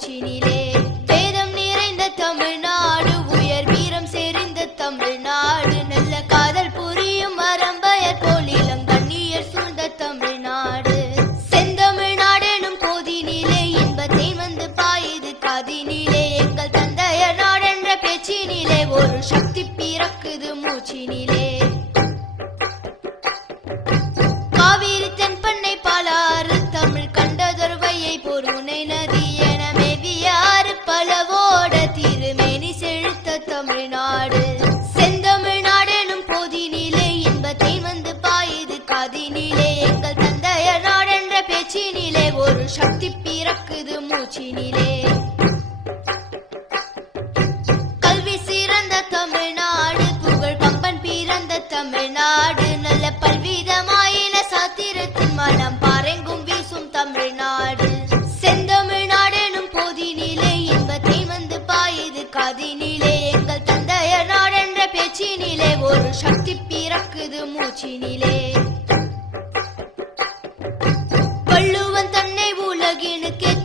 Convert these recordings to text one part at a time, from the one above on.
மூச்சினிலே வேதம் நிறைந்த தமிழ்நாடு உயர் வீரம் செறிந்த தமிழ்நாடு நல்ல காதல் புரியும் மரம்பயர் போல் இளங்கண்ணியர் சூழ்ந்த தமிழ்நாடு. செந்தமிழ்நாடெனும் போதினிலே இன்பத்தை வந்து பாயுது காதினிலே எங்கள் தந்தையர் நாடென்ற பேச்சினிலே ஒரு சக்தி பிறக்குது மூச்சினிலே. பாயுது எங்கள் தந்தையர் நாடென்ற பேச்சினிலே ஒரு சக்தி பிறக்குது மூச்சினிலே. கல்வி சிறந்த தமிழ்நாடு புகழ் கம்பன் பிறந்த தமிழ்நாடு நல்ல பல்விதமாயின சாத்திரத்தின் மனம் பாரெங்கும் வீசும் தமிழ்நாடு. செந்தமிழ்நாடெனும் போதினிலே இன்பத்தை வந்து பாயுது காதினிலே. எங்கள் தந்தையர் நாடென்ற பேச்சினிலே ஒரு சக்தி பிறக்குது மூச்சினிலே.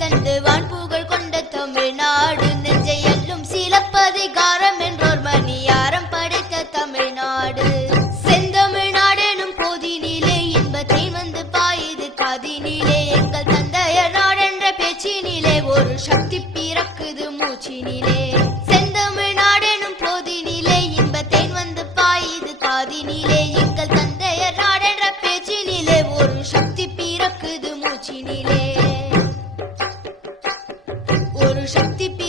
தந்து வான் புகழ் கொண்ட தமிழ்நாடு. நெஞ்சை எல்லும் சிலப்பதிகாரம் என்றோர் மணியாரம் படைத்த தமிழ்நாடு. செந்தமிழ்நாடெனும் போதினிலே இன்பத்தை வந்து பாயுது காதினிலே. எங்கள் தந்தையர் நாடென்ற பேச்சினிலே ஒரு சக்தி பிறக்குது மூச்சினிலே. செந்தமிழ்நாடெனும் போதினிலே இன்பத்தை வந்து பாயுது காதினிலே. சக்தி பிறக்குது